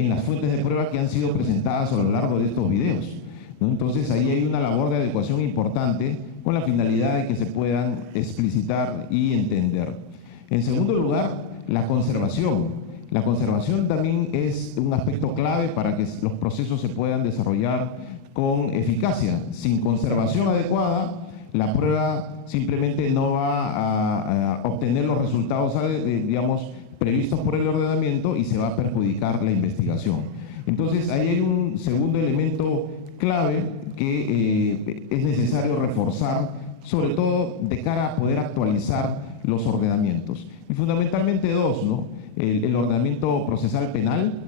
en las fuentes de prueba que han sido presentadas a lo largo de estos videos, ¿no? Entonces ahí hay una labor de adecuación importante con la finalidad de que se puedan explicitar y entender. En segundo lugar, la conservación. La conservación también es un aspecto clave para que los procesos se puedan desarrollar con eficacia. Sin conservación adecuada, la prueba simplemente no va a obtener los resultados, digamos, previstos por el ordenamiento y se va a perjudicar la investigación. Entonces, ahí hay un segundo elemento clave que es necesario reforzar, sobre todo de cara a poder actualizar los ordenamientos. Y fundamentalmente dos, ¿no? El ordenamiento procesal penal,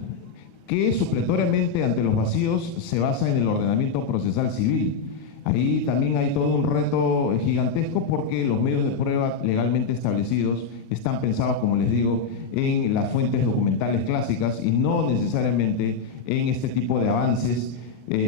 que supletoriamente ante los vacíos se basa en el ordenamiento procesal civil. Ahí también hay todo un reto gigantesco porque los medios de prueba legalmente establecidos están pensados, como les digo, en las fuentes documentales clásicas y no necesariamente en este tipo de avances,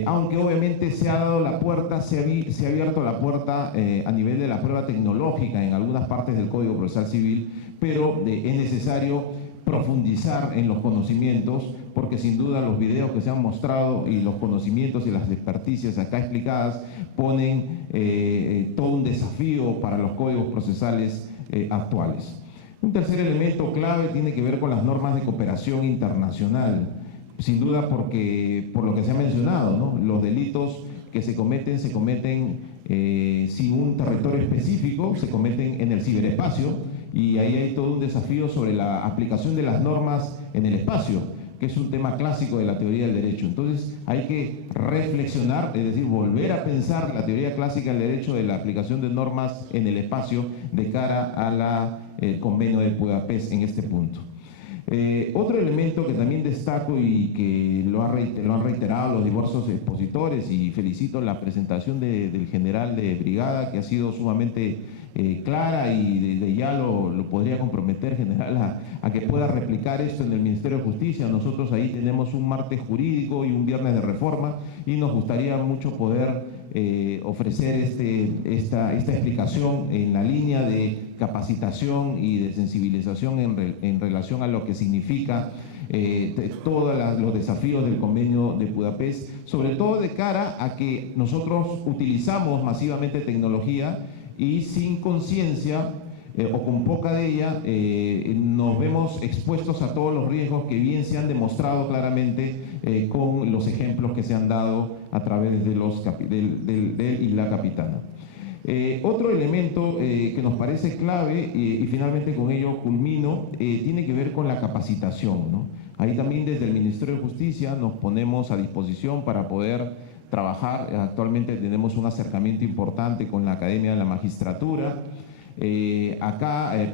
aunque obviamente se ha dado la puerta, se ha abierto la puerta a nivel de la prueba tecnológica en algunas partes del Código Procesal Civil, pero es necesario profundizar en los conocimientos, porque sin duda los videos que se han mostrado y los conocimientos y las experticias acá explicadas ponen todo un desafío para los códigos procesales actuales. Un tercer elemento clave tiene que ver con las normas de cooperación internacional, sin duda porque, por lo que se ha mencionado, ¿no? Los delitos que se cometen sin un territorio específico, se cometen en el ciberespacio, y ahí hay todo un desafío sobre la aplicación de las normas en el espacio, que es un tema clásico de la teoría del derecho. Entonces hay que reflexionar, es decir, volver a pensar la teoría clásica del derecho de la aplicación de normas en el espacio de cara al convenio de Budapest en este punto. Otro elemento que también destaco y que lo han reiterado los diversos expositores, y felicito la presentación del general de brigada, que ha sido sumamente clara, y desde ya lo podría comprometer, general, a que pueda replicar esto en el Ministerio de Justicia. Nosotros ahí tenemos un martes jurídico y un viernes de reforma, y nos gustaría mucho poder ofrecer esta explicación en la línea de capacitación y de sensibilización en relación a lo que significa todos los desafíos del convenio de Budapest, sobre todo de cara a que nosotros utilizamos masivamente tecnología y sin conciencia o con poca de ella nos vemos expuestos a todos los riesgos que bien se han demostrado claramente con los ejemplos que se han dado a través de del y la capitana. Otro elemento que nos parece clave, y finalmente con ello culmino, tiene que ver con la capacitación, ¿no? Ahí también desde el Ministerio de Justicia nos ponemos a disposición para poder trabajar. Actualmente tenemos un acercamiento importante con la Academia de la Magistratura,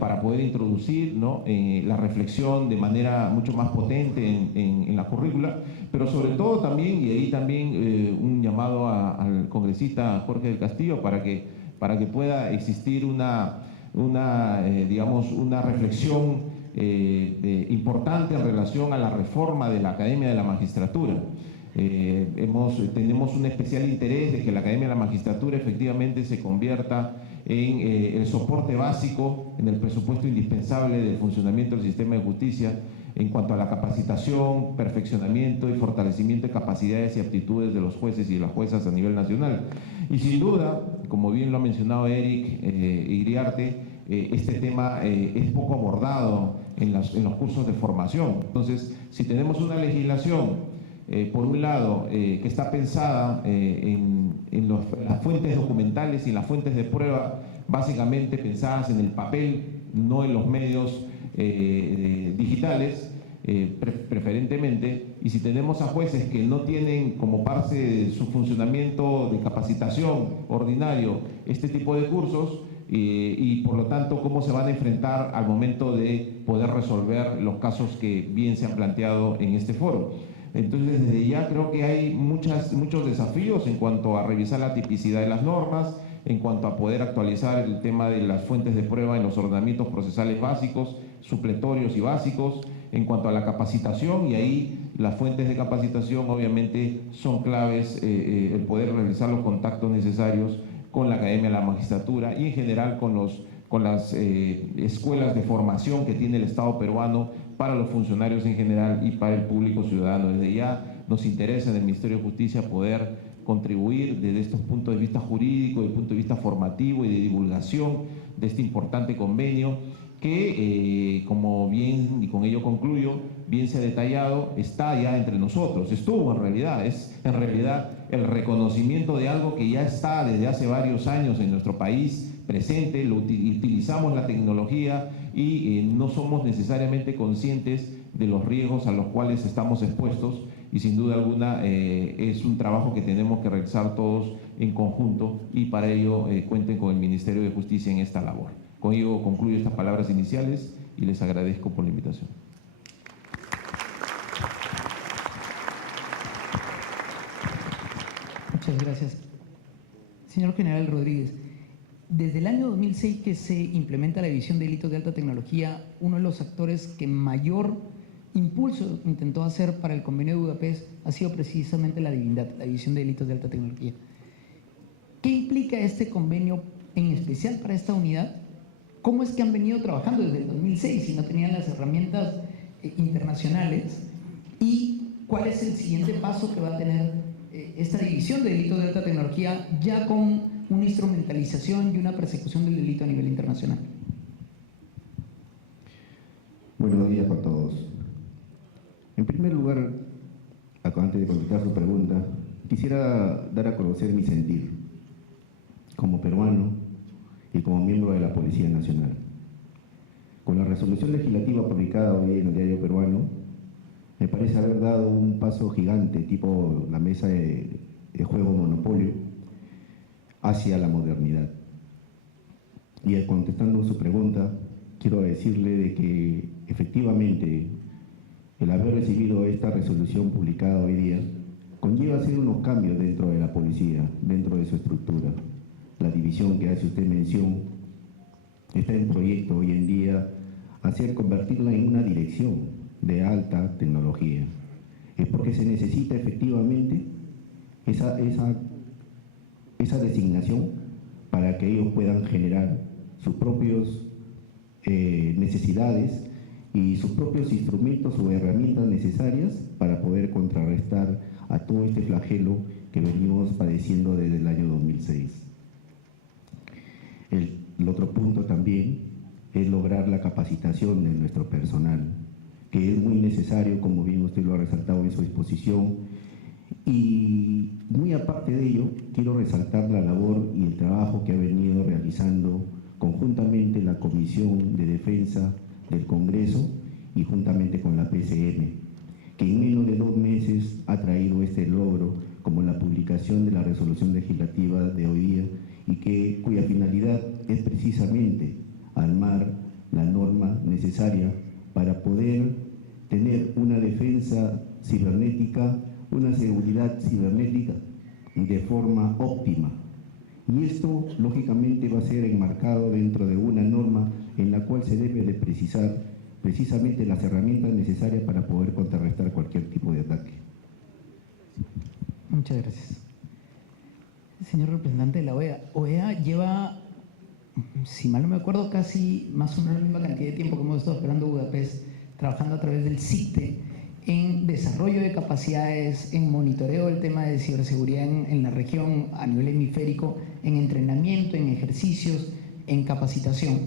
para poder introducir, ¿no?, la reflexión de manera mucho más potente en la currícula, pero sobre todo también, y ahí también un llamado al congresista Jorge del Castillo para que pueda existir digamos, una reflexión importante en relación a la reforma de la Academia de la Magistratura. Tenemos un especial interés de que la Academia de la Magistratura efectivamente se convierta en el soporte básico, en el presupuesto indispensable del funcionamiento del sistema de justicia en cuanto a la capacitación, perfeccionamiento y fortalecimiento de capacidades y aptitudes de los jueces y las juezas a nivel nacional. Y sin duda, como bien lo ha mencionado Eric Iriarte, este tema es poco abordado en los cursos de formación. Entonces, si tenemos una legislación por un lado, que está pensada en las fuentes documentales y las fuentes de prueba, básicamente pensadas en el papel, no en los medios digitales, preferentemente, y si tenemos a jueces que no tienen como parte de su funcionamiento de capacitación ordinario este tipo de cursos, y por lo tanto cómo se van a enfrentar al momento de poder resolver los casos que bien se han planteado en este foro. Entonces, desde ya creo que hay muchos desafíos en cuanto a revisar la tipicidad de las normas, en cuanto a poder actualizar el tema de las fuentes de prueba en los ordenamientos procesales básicos, supletorios y básicos, en cuanto a la capacitación, y ahí las fuentes de capacitación obviamente son claves, el poder realizar los contactos necesarios con la Academia de la Magistratura y en general con las escuelas de formación que tiene el Estado peruano para los funcionarios en general y para el público ciudadano. Desde ya nos interesa en el Ministerio de Justicia poder contribuir desde estos puntos de vista jurídico, desde el punto de vista formativo y de divulgación de este importante convenio que, como bien, y con ello concluyo, bien se ha detallado, está ya entre nosotros, estuvo en realidad, es en realidad el reconocimiento de algo que ya está desde hace varios años en nuestro país presente, utilizamos la tecnología y no somos necesariamente conscientes de los riesgos a los cuales estamos expuestos, y sin duda alguna es un trabajo que tenemos que realizar todos en conjunto, y para ello cuenten con el Ministerio de Justicia en esta labor. Con ello concluyo estas palabras iniciales y les agradezco por la invitación. Muchas gracias. Señor General Rodríguez, desde el año 2006 que se implementa la División de Delitos de Alta Tecnología, uno de los actores que mayor impulso intentó hacer para el Convenio de Budapest ha sido precisamente la DIVINDAT, la División de Delitos de Alta Tecnología. ¿Qué implica este convenio en especial para esta unidad? ¿Cómo es que han venido trabajando desde el 2006 si no tenían las herramientas internacionales? ¿Y cuál es el siguiente paso que va a tener esta División de Delitos de Alta Tecnología ya con una instrumentalización y una persecución del delito a nivel internacional? Buenos días para todos. En primer lugar, antes de contestar su pregunta, quisiera dar a conocer mi sentir como peruano y como miembro de la Policía Nacional. Con la resolución legislativa publicada hoy en el Diario Peruano, me parece haber dado un paso gigante, tipo la mesa de juego Monopolio, hacia la modernidad. Y contestando su pregunta, quiero decirle de que efectivamente el haber recibido esta resolución publicada hoy día conlleva hacer unos cambios dentro de la policía, dentro de su estructura. La división que hace usted mención está en proyecto hoy en día hacer convertirla en una dirección de alta tecnología. Es porque se necesita efectivamente esa designación para que ellos puedan generar sus propios necesidades y sus propios instrumentos o herramientas necesarias para poder contrarrestar a todo este flagelo que venimos padeciendo desde el año 2006. El otro punto también es lograr la capacitación de nuestro personal, que es muy necesario, como bien usted lo ha resaltado en su exposición, y muy aparte de ello, quiero resaltar la labor y el trabajo que ha venido realizando conjuntamente la Comisión de Defensa del Congreso y juntamente con la PCM, que en menos de 2 meses ha traído este logro como la publicación de la resolución legislativa de hoy día y cuya finalidad es precisamente armar la norma necesaria para poder tener una defensa cibernética, una seguridad cibernética de forma óptima. Y esto, lógicamente, va a ser enmarcado dentro de una norma en la cual se debe de precisar precisamente las herramientas necesarias para poder contrarrestar cualquier tipo de ataque. Muchas gracias. Señor representante de la OEA, OEA lleva, si mal no me acuerdo, casi más o menos la misma cantidad de tiempo que hemos estado esperando Budapest, trabajando a través del CICTE en desarrollo de capacidades, en monitoreo del tema de ciberseguridad en la región a nivel hemisférico, en entrenamiento, en ejercicios, en capacitación.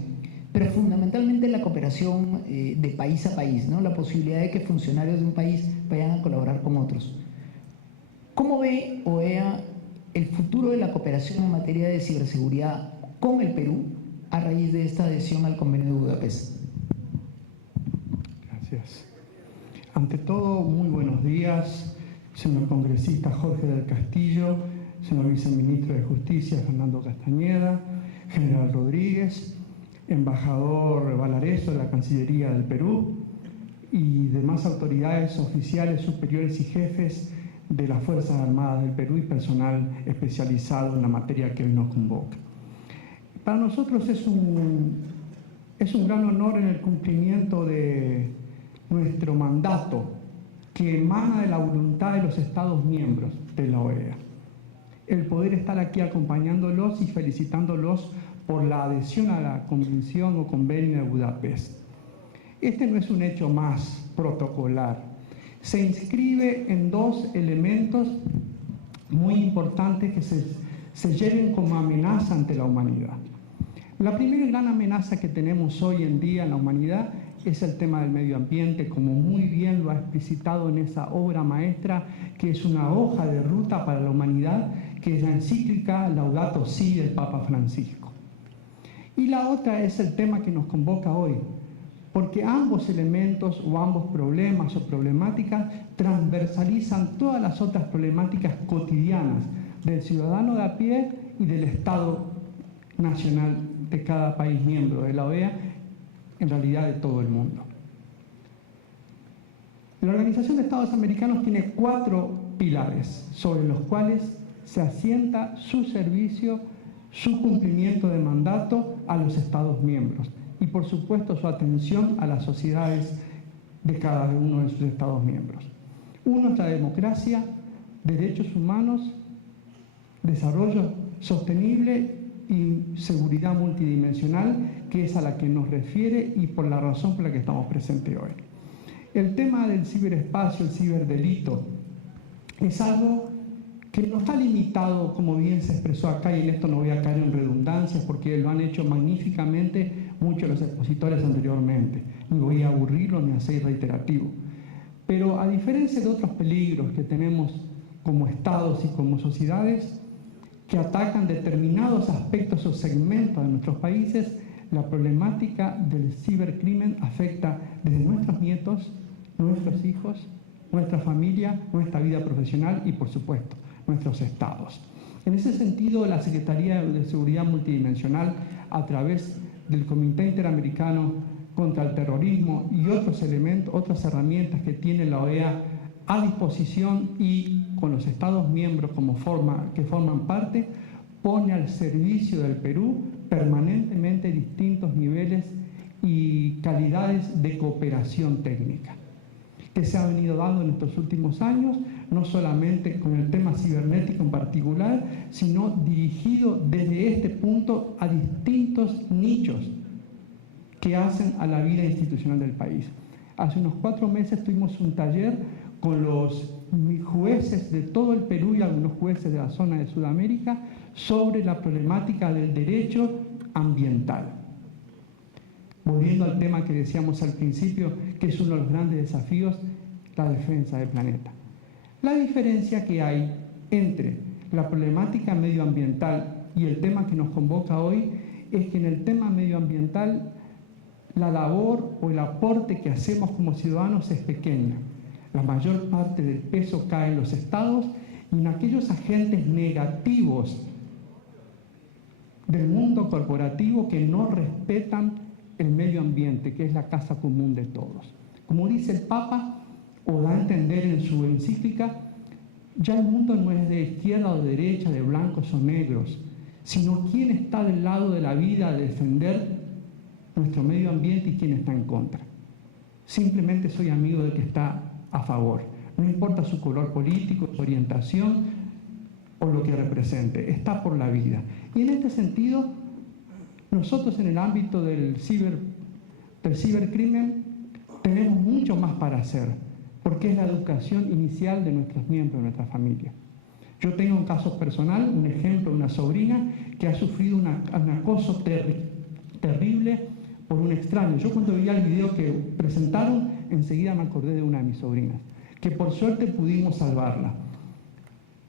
Pero fundamentalmente la cooperación de país a país, ¿no? La posibilidad de que funcionarios de un país vayan a colaborar con otros. ¿Cómo ve OEA el futuro de la cooperación en materia de ciberseguridad con el Perú a raíz de esta adhesión al Convenio de Budapest? Gracias. Ante todo, muy buenos días, señor congresista Jorge del Castillo, señor viceministro de Justicia Fernando Castañeda, general Rodríguez, embajador Valareso de la Cancillería del Perú y demás autoridades oficiales superiores y jefes de las Fuerzas Armadas del Perú y personal especializado en la materia que hoy nos convoca. Para nosotros es un gran honor en el cumplimiento de nuestro mandato que emana de la voluntad de los Estados miembros de la OEA. El poder estar aquí acompañándolos y felicitándolos por la adhesión a la Convención o Convenio de Budapest. Este no es un hecho más protocolar. Se inscribe en dos elementos muy importantes que se lleven como amenaza ante la humanidad. La primera gran amenaza que tenemos hoy en día en la humanidad es el tema del medio ambiente, como muy bien lo ha explicitado en esa obra maestra, que es una hoja de ruta para la humanidad, que es la encíclica Laudato Si del Papa Francisco. Y la otra es el tema que nos convoca hoy, porque ambos elementos o ambos problemas o problemáticas transversalizan todas las otras problemáticas cotidianas del ciudadano de a pie y del Estado nacional de cada país miembro de la OEA, en realidad de todo el mundo. La Organización de Estados Americanos tiene 4 pilares sobre los cuales se asienta su servicio, su cumplimiento de mandato a los Estados miembros y, por supuesto, su atención a las sociedades de cada uno de sus Estados miembros. Uno es la democracia, derechos humanos, desarrollo sostenible y seguridad multidimensional, que es a la que nos refiere y por la razón por la que estamos presentes hoy. El tema del ciberespacio, el ciberdelito, es algo que no está limitado, como bien se expresó acá, y en esto no voy a caer en redundancias porque lo han hecho magníficamente muchos de los expositores anteriormente, ni voy a aburrirlo ni a ser reiterativo. Pero a diferencia de otros peligros que tenemos como estados y como sociedades, que atacan determinados aspectos o segmentos de nuestros países, la problemática del cibercrimen afecta desde nuestros nietos, nuestros hijos, nuestra familia, nuestra vida profesional y, por supuesto, nuestros estados. En ese sentido, la Secretaría de Seguridad Multidimensional, a través del Comité Interamericano contra el Terrorismo y otros elementos, otras herramientas que tiene la OEA a disposición y con los Estados miembros que forman parte, pone al servicio del Perú permanentemente distintos niveles y calidades de cooperación técnica que se ha venido dando en estos últimos años, no solamente con el tema cibernético en particular, sino dirigido desde este punto a distintos nichos que hacen a la vida institucional del país. Hace unos 4 meses tuvimos un taller con los jueces de todo el Perú y algunos jueces de la zona de Sudamérica sobre la problemática del derecho ambiental. Volviendo al tema que decíamos al principio, que es uno de los grandes desafíos, la defensa del planeta. La diferencia que hay entre la problemática medioambiental y el tema que nos convoca hoy es que en el tema medioambiental la labor o el aporte que hacemos como ciudadanos es pequeña. La mayor parte del peso cae en los estados y en aquellos agentes negativos del mundo corporativo que no respetan el medio ambiente, que es la casa común de todos. Como dice el Papa, o da a entender en su encíclica, ya el mundo no es de izquierda o de derecha, de blancos o negros, sino quién está del lado de la vida de defender nuestro medio ambiente y quién está en contra. Simplemente soy amigo del que está a favor. No importa su color político, su orientación o lo que represente, está por la vida. Y en este sentido, nosotros en el ámbito del cibercrimen tenemos mucho más para hacer, porque es la educación inicial de nuestros miembros, de nuestra familia. Yo tengo un caso personal, un ejemplo de una sobrina que ha sufrido un acoso terrible por un extraño. Yo cuando veía el video que presentaron, enseguida me acordé de una de mis sobrinas, que por suerte pudimos salvarla.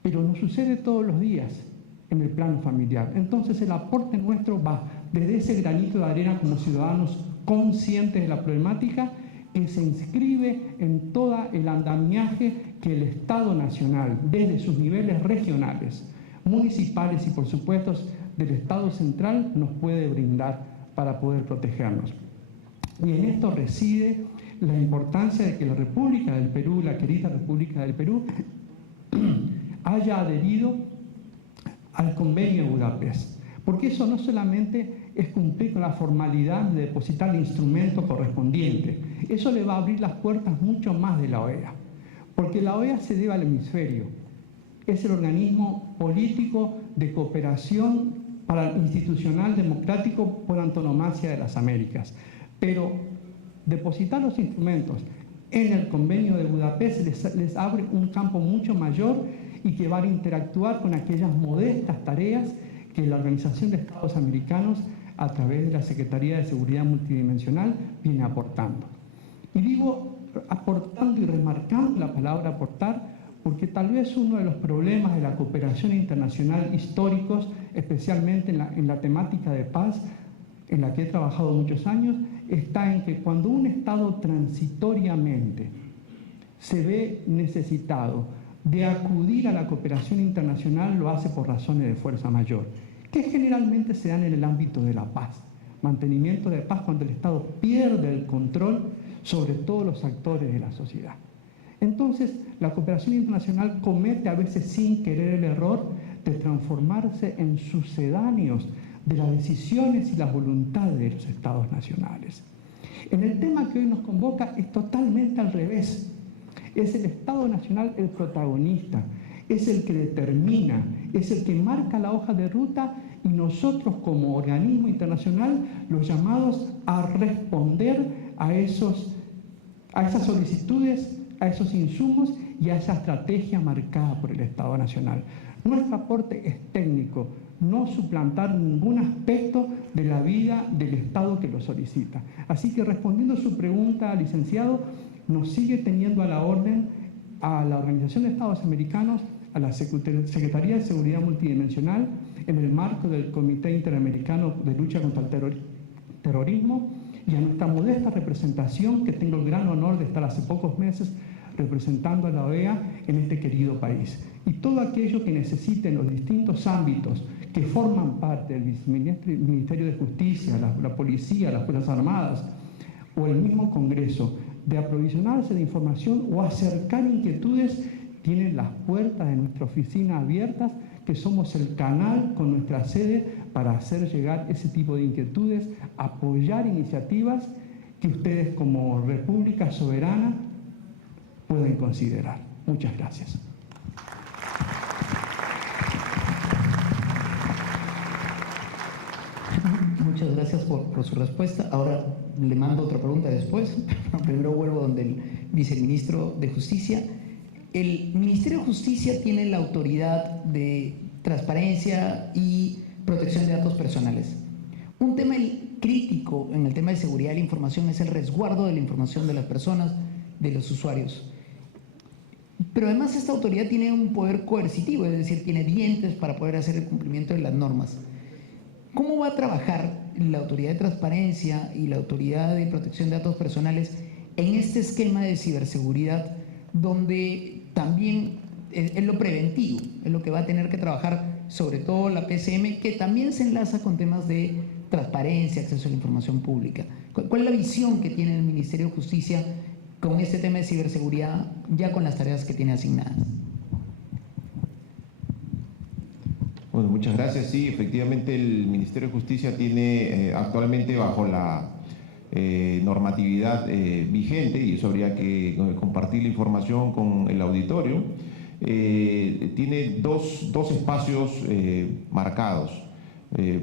Pero nos sucede todos los días en el plano familiar. Entonces el aporte nuestro va desde ese granito de arena como ciudadanos conscientes de la problemática que se inscribe en todo el andamiaje que el Estado Nacional, desde sus niveles regionales, municipales y por supuesto del Estado Central, nos puede brindar para poder protegernos. Y en esto reside la importancia de que la República del Perú, la querida República del Perú, haya adherido al convenio de Budapest, porque eso no solamente es cumplir con la formalidad de depositar el instrumento correspondiente, eso le va a abrir las puertas mucho más de la OEA, porque la OEA se debe al hemisferio, es el organismo político de cooperación institucional democrático por antonomasia de las Américas, pero Depositar los instrumentos en el convenio de Budapest les abre un campo mucho mayor y que va a interactuar con aquellas modestas tareas que la Organización de Estados Americanos, a través de la Secretaría de Seguridad Multidimensional, viene aportando. Y digo aportando y remarcando la palabra aportar, porque tal vez uno de los problemas de la cooperación internacional históricos, especialmente en la temática de paz, en la que he trabajado muchos años, está en que cuando un Estado transitoriamente se ve necesitado de acudir a la cooperación internacional, lo hace por razones de fuerza mayor, que generalmente se dan en el ámbito de la paz, mantenimiento de paz cuando el Estado pierde el control sobre todos los actores de la sociedad. Entonces, la cooperación internacional comete a veces sin querer el error de transformarse en sucedáneos de las decisiones y las voluntades de los Estados nacionales. En el tema que hoy nos convoca es totalmente al revés. Es el Estado nacional el protagonista, es el que determina, es el que marca la hoja de ruta y nosotros como organismo internacional los llamados a responder a esas solicitudes, a esos insumos y a esa estrategia marcada por el Estado nacional. Nuestro aporte es técnico, no suplantar ningún aspecto de la vida del Estado que lo solicita. Así que respondiendo a su pregunta, licenciado, nos sigue teniendo a la orden a la Organización de Estados Americanos, a la Secretaría de Seguridad Multidimensional, en el marco del Comité Interamericano de Lucha contra el Terrorismo, y a nuestra modesta representación, que tengo el gran honor de estar hace pocos meses representando a la OEA en este querido país. Y todo aquello que necesiten los distintos ámbitos que forman parte del Ministerio de Justicia, la Policía, las Fuerzas Armadas o el mismo Congreso, de aprovisionarse de información o acercar inquietudes, tienen las puertas de nuestra oficina abiertas, que somos el canal con nuestra sede para hacer llegar ese tipo de inquietudes, apoyar iniciativas que ustedes como República Soberana pueden considerar. Muchas gracias. Muchas gracias por su respuesta. Ahora le mando otra pregunta después. Primero vuelvo donde el viceministro de Justicia. El Ministerio de Justicia tiene la autoridad de transparencia y protección de datos personales. Un tema crítico en el tema de seguridad de la información es el resguardo de la información de las personas, de los usuarios. Pero además esta autoridad tiene un poder coercitivo, es decir, tiene dientes para poder hacer el cumplimiento de las normas. ¿Cómo va a trabajar la autoridad de transparencia y la autoridad de protección de datos personales en este esquema de ciberseguridad, donde también es lo preventivo, es lo que va a tener que trabajar sobre todo la PCM, que también se enlaza con temas de transparencia, acceso a la información pública? ¿Cuál es la visión que tiene el Ministerio de Justicia con este tema de ciberseguridad, ya con las tareas que tiene asignadas? Bueno, muchas gracias. Sí, efectivamente el Ministerio de Justicia tiene actualmente bajo la normatividad vigente, y eso habría que compartir la información con el auditorio, tiene dos espacios marcados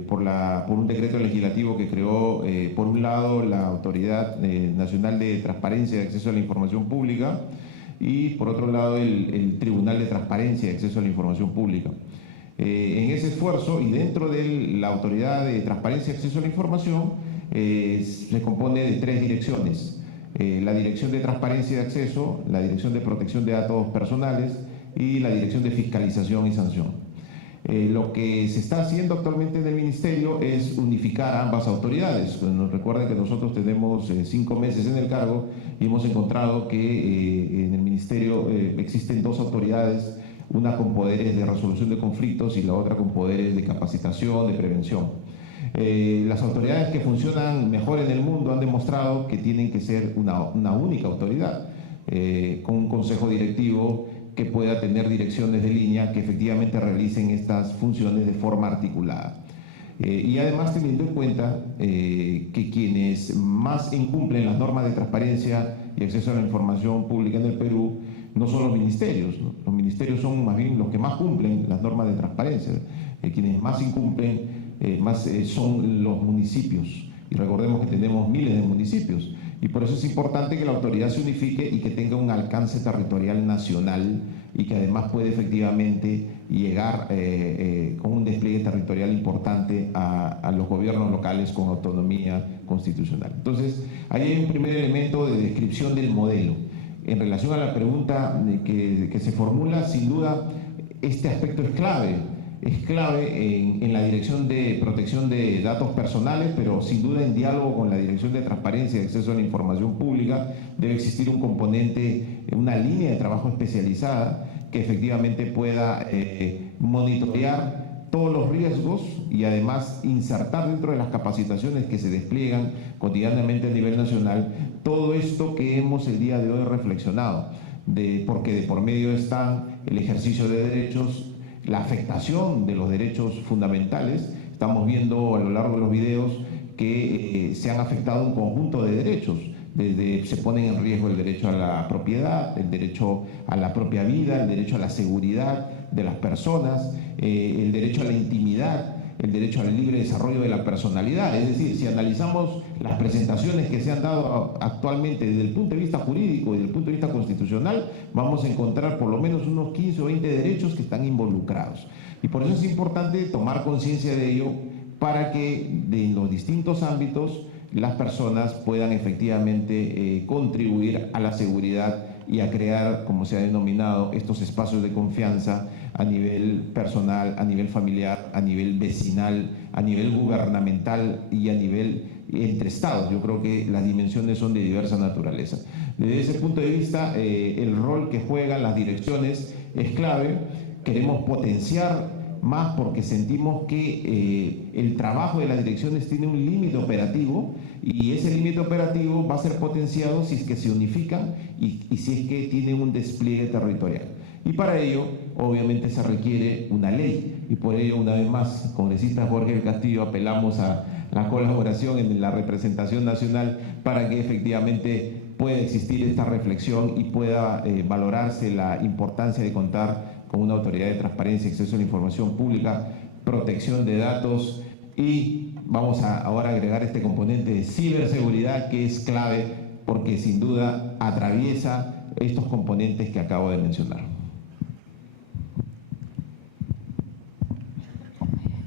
por un decreto legislativo que creó, por un lado, la Autoridad Nacional de Transparencia y Acceso a la Información Pública, y por otro lado el Tribunal de Transparencia y Acceso a la Información Pública. En ese esfuerzo y dentro de la Autoridad de Transparencia y Acceso a la Información se compone de tres direcciones: la Dirección de Transparencia y Acceso, la Dirección de Protección de Datos Personales y la Dirección de Fiscalización y Sanción. Lo que se está haciendo actualmente en el Ministerio es unificar ambas autoridades. Recuerden que nosotros tenemos 5 meses en el cargo y hemos encontrado que en el Ministerio existen dos autoridades, una con poderes de resolución de conflictos y la otra con poderes de capacitación, de prevención. Las autoridades que funcionan mejor en el mundo han demostrado que tienen que ser una única autoridad, con un consejo directivo que pueda tener direcciones de línea que efectivamente realicen estas funciones de forma articulada. Y además teniendo en cuenta que quienes más incumplen las normas de transparencia y acceso a la información pública en el Perú no son los ministerios, ¿no? Los ministerios son más bien los que más cumplen las normas de transparencia. Quienes más incumplen son los municipios. Y recordemos que tenemos miles de municipios. Y por eso es importante que la autoridad se unifique y que tenga un alcance territorial nacional y que además puede efectivamente llegar con un despliegue territorial importante a los gobiernos locales con autonomía constitucional. Entonces, ahí hay un primer elemento de descripción del modelo. En relación a la pregunta que se formula, sin duda, este aspecto es clave en la Dirección de Protección de Datos Personales, pero sin duda en diálogo con la Dirección de Transparencia y Acceso a la Información Pública debe existir un componente, una línea de trabajo especializada que efectivamente pueda monitorear todos los riesgos y además insertar dentro de las capacitaciones que se despliegan cotidianamente a nivel nacional todo esto que hemos el día de hoy reflexionado, porque de por medio están el ejercicio de derechos, la afectación de los derechos fundamentales. Estamos viendo a lo largo de los videos que se han afectado un conjunto de derechos. Se ponen en riesgo el derecho a la propiedad, el derecho a la propia vida, el derecho a la seguridad de las personas, el derecho a la intimidad, el derecho al libre desarrollo de la personalidad. Es decir, si analizamos las presentaciones que se han dado actualmente desde el punto de vista jurídico y desde el punto de vista constitucional, vamos a encontrar por lo menos unos 15 o 20 derechos que están involucrados. Y por eso es importante tomar conciencia de ello para que en los distintos ámbitos las personas puedan efectivamente contribuir a la seguridad y a crear, como se ha denominado, estos espacios de confianza a nivel personal, a nivel familiar, a nivel vecinal, a nivel gubernamental y a nivel entre estados. Yo creo que las dimensiones son de diversa naturaleza. Desde ese punto de vista, el rol que juegan las direcciones es clave. Queremos potenciar más porque sentimos que el trabajo de las direcciones tiene un límite operativo y ese límite operativo va a ser potenciado si es que se unifican y si es que tienen un despliegue territorial. Y para ello, obviamente, se requiere una ley y por ello, una vez más, congresista Jorge del Castillo, apelamos a la colaboración en la representación nacional para que efectivamente pueda existir esta reflexión y pueda valorarse la importancia de contar con una autoridad de transparencia, acceso a la información pública, protección de datos y vamos a ahora agregar este componente de ciberseguridad que es clave porque sin duda atraviesa estos componentes que acabo de mencionar.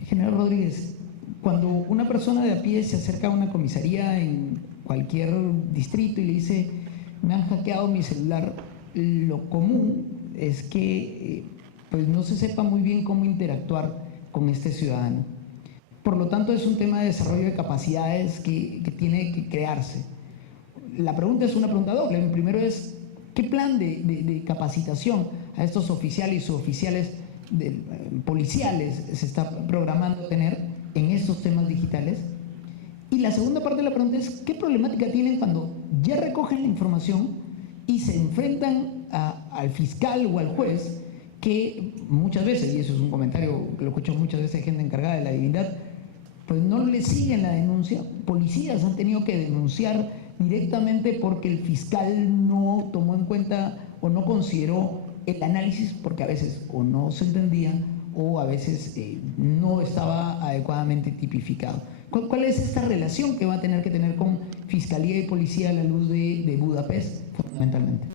General Rodríguez, cuando una persona de a pie se acerca a una comisaría en cualquier distrito y le dice, me han hackeado mi celular, lo común es que pues no se sepa muy bien cómo interactuar con este ciudadano. Por lo tanto, es un tema de desarrollo de capacidades que tiene que crearse. La pregunta es una pregunta doble. El primero es, ¿qué plan de capacitación a estos oficiales y suboficiales policiales se está programando tener en estos temas digitales? Y la segunda parte de la pregunta es, ¿qué problemática tienen cuando ya recogen la información y se enfrentan al fiscal o al juez que muchas veces, y eso es un comentario que lo escucho muchas veces de gente encargada de la divindad, pues no le siguen la denuncia? Policías han tenido que denunciar directamente porque el fiscal no tomó en cuenta o no consideró el análisis porque a veces o no se entendía o a veces no estaba adecuadamente tipificado. ¿Cuál es esta relación que va a tener que tener con Fiscalía y Policía a la luz de Budapest fundamentalmente?